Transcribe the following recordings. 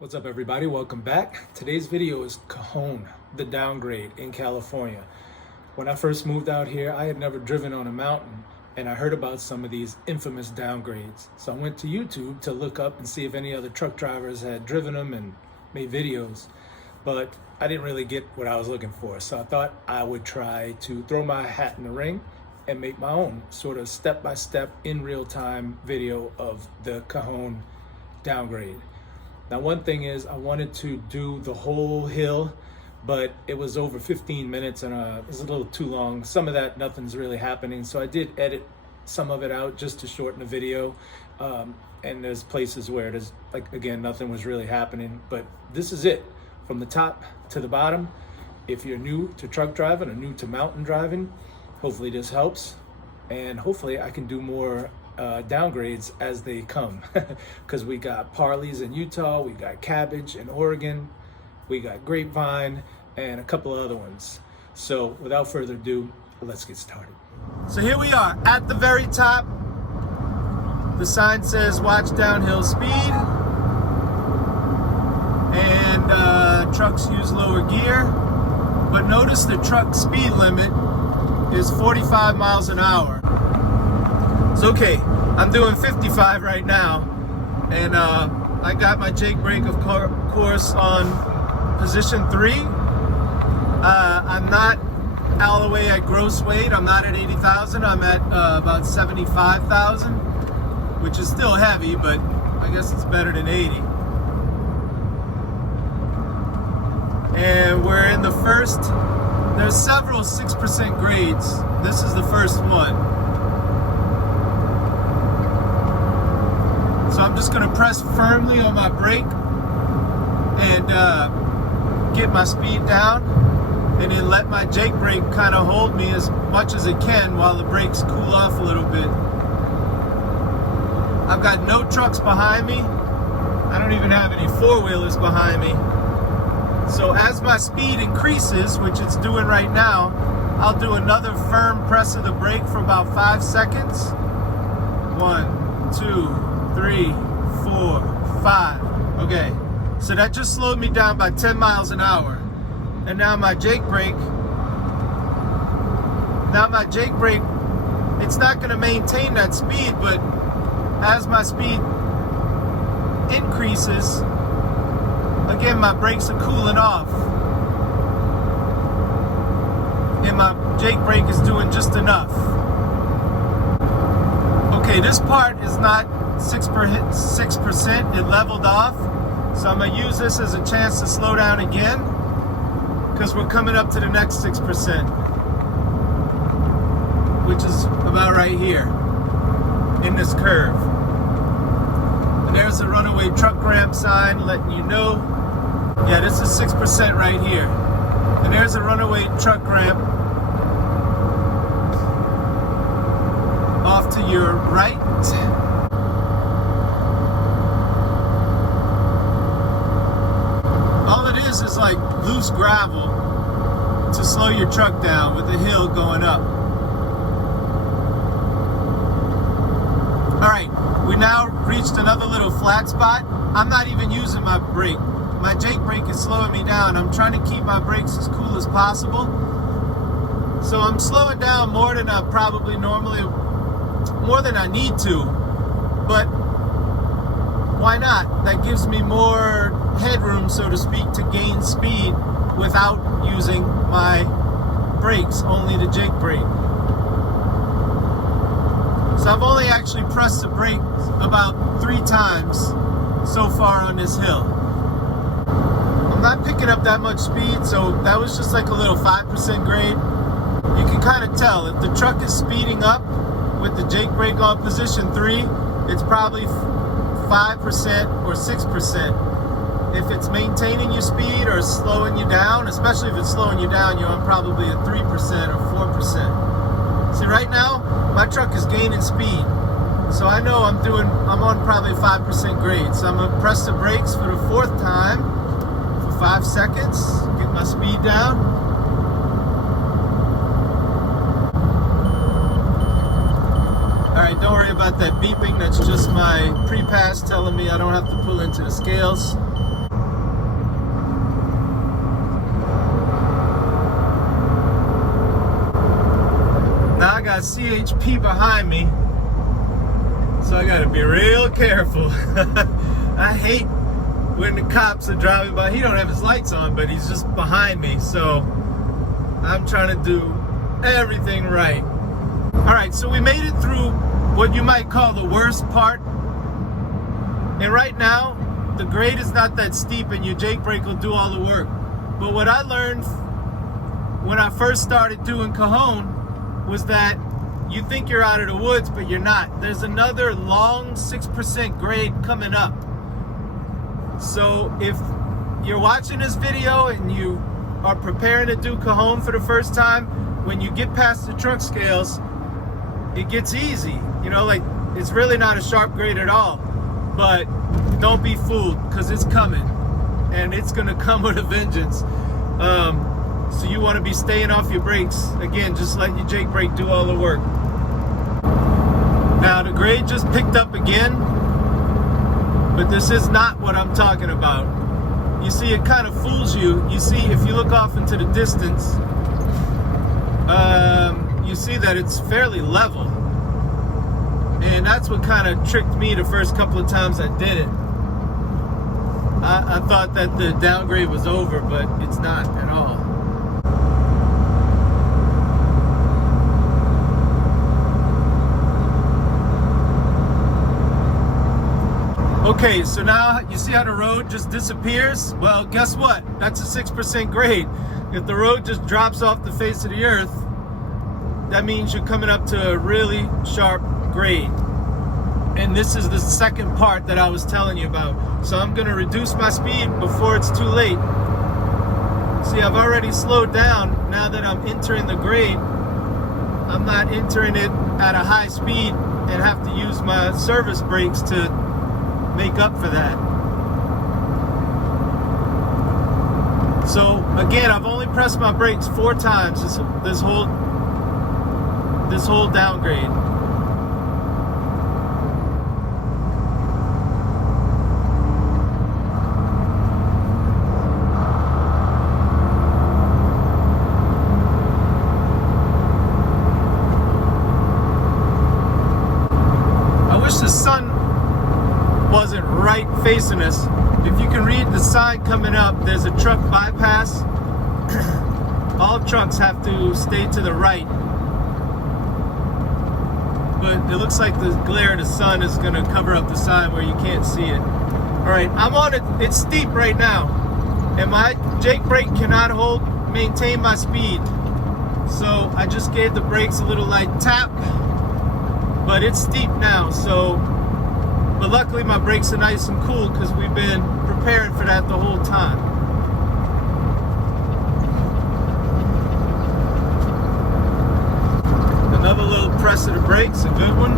What's up, everybody? Welcome back. Today's video is Cajon, the downgrade in California. When I first moved out here, I had never driven on a mountain, and I heard about some of these infamous downgrades. So I went to YouTube to look up and see if any other truck drivers had driven them and made videos, but I didn't really get what I was looking for. So I thought I would try to throw my hat in the ring and make my own sort of step-by-step in real-time video of the Cajon downgrade. Now, one thing is I wanted to do the whole hill, but it was over 15 minutes and it was a little too long. Some of that, nothing's really happening. So I did edit some of it out just to shorten the video. And there's places where there's, like, again, nothing was really happening. But this is it, from the top to the bottom. If you're new to truck driving or new to mountain driving, hopefully this helps. And hopefully I can do more downgrades as they come, because we got Parley's in Utah, we got Cabbage in Oregon, we got Grapevine, and a couple of other ones. So without further ado, let's get started. So here we are at the very top. The sign says watch downhill speed, and trucks use lower gear, but notice the truck speed limit is 45 miles an hour. It's okay, I'm doing 55 right now, and I got my Jake brake, of course, on position 3. I'm not all the way at gross weight. I'm not at 80,000. I'm at about 75,000, which is still heavy, but I guess it's better than 80. And we're in the first, there's several 6% grades. This is the first one. So I'm just going to press firmly on my brake and get my speed down, and then let my Jake brake kind of hold me as much as it can while the brakes cool off a little bit. I've got no trucks behind me. I don't even have any four-wheelers behind me. So as my speed increases, which it's doing right now, I'll do another firm press of the brake for about 5 seconds. 1, 2, 3, 4, 5. Okay, so that just slowed me down by 10 miles an hour. And now my Jake brake, it's not going to maintain that speed, but as my speed increases, again, my brakes are cooling off. And my Jake brake is doing just enough. Okay, this part is not 6%, it leveled off. So I'm gonna use this as a chance to slow down again, because we're coming up to the next 6%, which is about right here in this curve. And there's the runaway truck ramp sign letting you know, yeah, this is 6% right here. And there's a runaway truck ramp off to your right. All it is like loose gravel to slow your truck down with the hill going up. All right, we now reached another little flat spot. I'm not even using my brake. My Jake brake is slowing me down. I'm trying to keep my brakes as cool as possible. So I'm slowing down more than I probably normally, more than I need to, but why not? That gives me more headroom, so to speak, to gain speed without using my brakes, only the Jake brake. So I've only actually pressed the brake about 3 times so far on this hill. I'm not picking up that much speed, so that was just like a little 5% grade. You can kind of tell if the truck is speeding up with the Jake brake on position 3, it's probably 5% or 6%. If it's maintaining your speed or slowing you down, especially if it's slowing you down, you're on probably a 3% or 4%. See, right now, my truck is gaining speed. So I know I'm on probably 5% grade. So I'm gonna press the brakes for the 4th time for 5 seconds, get my speed down. All right, don't worry about that beeping. That's just my pre-pass telling me I don't have to pull into the scales. got CHP behind me, so I gotta be real careful. I hate when the cops are driving by. He don't have his lights on, but he's just behind me, so I'm trying to do everything right. All right, so we made it through what you might call the worst part, and right now the grade is not that steep and your Jake brake will do all the work. But what I learned when I first started doing Cajon was that you think you're out of the woods, but you're not. There's another long 6% grade coming up. So if you're watching this video and you are preparing to do Cajon for the first time, when you get past the truck scales, it gets easy. You know, like, it's really not a sharp grade at all. But don't be fooled, because it's coming. And it's gonna come with a vengeance. So you wanna be staying off your brakes. Again, just let your Jake brake do all the work. Now the grade just picked up again, but this is not what I'm talking about. You see, it kind of fools you. You see, if you look off into the distance, you see that it's fairly level. And that's what kind of tricked me the first couple of times I did it. I thought that the downgrade was over, but it's not at all. Okay, so now you see how the road just disappears? Well, guess what? That's a 6% grade. If the road just drops off the face of the earth, that means you're coming up to a really sharp grade. And this is the second part that I was telling you about. So I'm gonna reduce my speed before it's too late. See, I've already slowed down. Now that I'm entering the grade, I'm not entering it at a high speed and have to use my service brakes to make up for that. So again, I've only pressed my brakes 4 times this whole downgrade. I wish the sun wasn't right facing us. If you can read the sign coming up, there's a truck bypass. All trucks have to stay to the right. But it looks like the glare of the sun is going to cover up the sign where you can't see it. Alright, I'm on it. It's steep right now. And my Jake brake cannot maintain my speed. So I just gave the brakes a little light tap. But it's steep now, but luckily my brakes are nice and cool because we've been preparing for that the whole time. Another little press of the brakes, a good one.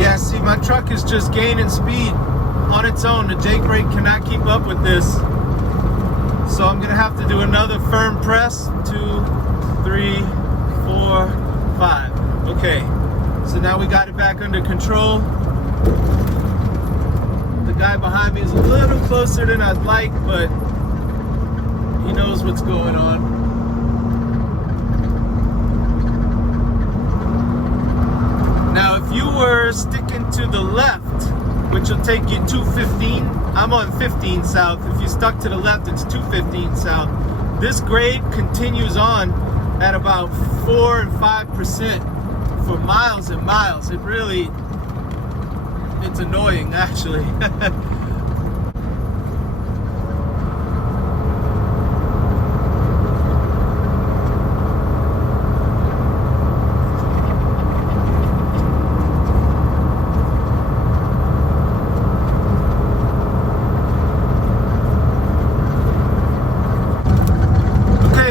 Yeah, see, my truck is just gaining speed on its own. The Jake brake cannot keep up with this. So I'm gonna have to do another firm press. 2, 3, 4, 5. Okay, so now we got it back under control. The guy behind me is a little closer than I'd like, but he knows what's going on. Now, if you were sticking to the left, which will take you 215. I'm on 15 south. If you stuck to the left, it's 215 south. This grade continues on at about 4 and 5% for miles and miles. It's annoying, actually.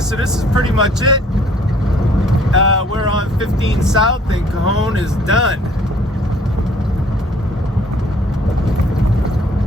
So this is pretty much it. We're on 15 South and Cajon is done.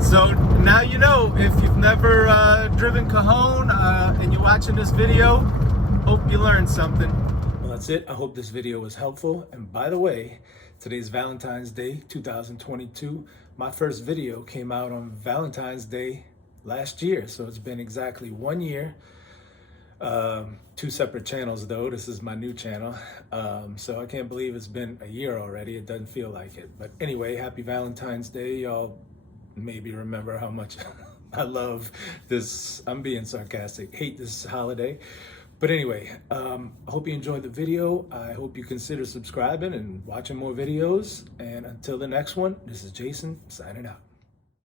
So now you know, if you've never driven Cajon and you're watching this video, hope you learned something. Well, that's it. I hope this video was helpful. And by the way, today's Valentine's Day 2022. My first video came out on Valentine's Day last year, so it's been exactly 1 year. Two separate channels though. This is my new channel. So I can't believe it's been a year already. It doesn't feel like it. But anyway, happy Valentine's Day. Y'all maybe remember how much I love this. I'm being sarcastic. Hate this holiday. But anyway, I hope you enjoyed the video. I hope you consider subscribing and watching more videos. And until the next one, this is Jason signing out.